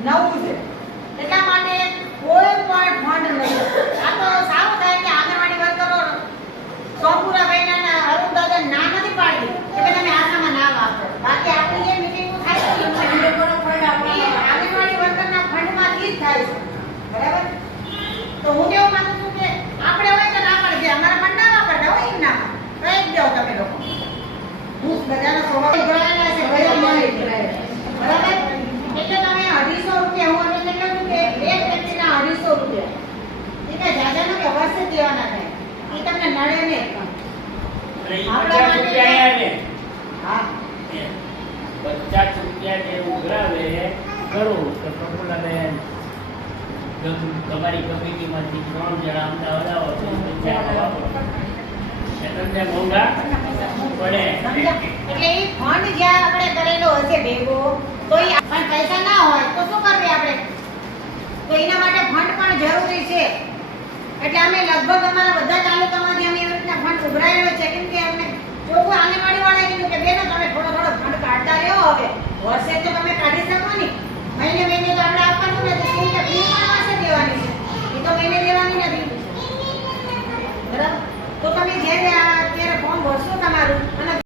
નવું છે એટલા માટે કોઈ પણ ફંડ નહીં આ તો સારું થાય કે આંગણવાડી વર્કરો સોમપુરા ભાઈના અરુણ દાદા ના નથી પાડી કે ભાઈ તમે આશામાં ના વાપરો બાકી આપણી જે મીટિંગો થાય છે એમાં એ આંગણવાડી વર્કરના ફંડમાંથી જ થાય છે બરાબર તો હું કેવું માંગુ છું કે આપણે હોય તો ના પાડી દે અમારા ફંડ ના વાપરતા હોય એમ ના કહી જ દો તમે લોકો હું બધાનો સ્વભાવ ભરાયેલા છે ભય મળે બરાબર એટલે તમે અઢીસો રૂપિયા હું અને કેટલું છું કે એક વ્યક્તિના અઢીસો રૂપિયા એટલે જાજાનું કે જ થાય. એ તમને નડે નહીં એટલે આપણા માટે- ને હા. પચાસ રૂપિયા જે ઉઘરાવે કરું તો પ્રફુલ્લાબેન તમારી કમિટીમાંથી ત્રણ જણા અમદાવાદ આવો તો પૈસા વાપરો તમને મોંઘા પડે. એટલે એ ફંડ જ્યાં આપણે કરેલો હશે ભેગો તો એ પણ પૈસા ના હોય તો શું કરવી આપણે? તો એના માટે ફંડ પણ જરૂરી છે. એટલે અમે લગભગ અમારા બધા તાલુકામાંથી અમે એવી રીતના ફંડ ઉભરાયેલો છે. કેમ કે અમને ચોખ્ખું આંગણવાડી વાળા કીધું કે બેનો, તમે થોડો થોડો ફંડ કાઢતા રહ્યો હવે. વર્ષે તો તમે કાઢી શકો ને. મહિને મહિને તો આપણે આપવાનું નથી. કેમ કે ફી પણ વર્ષે દેવાની છે. એ તો મહિને દેવાની નથી. બરાબર? તો તમે જ્યારે અત્યારે ફોર્મ ભરશો તમારું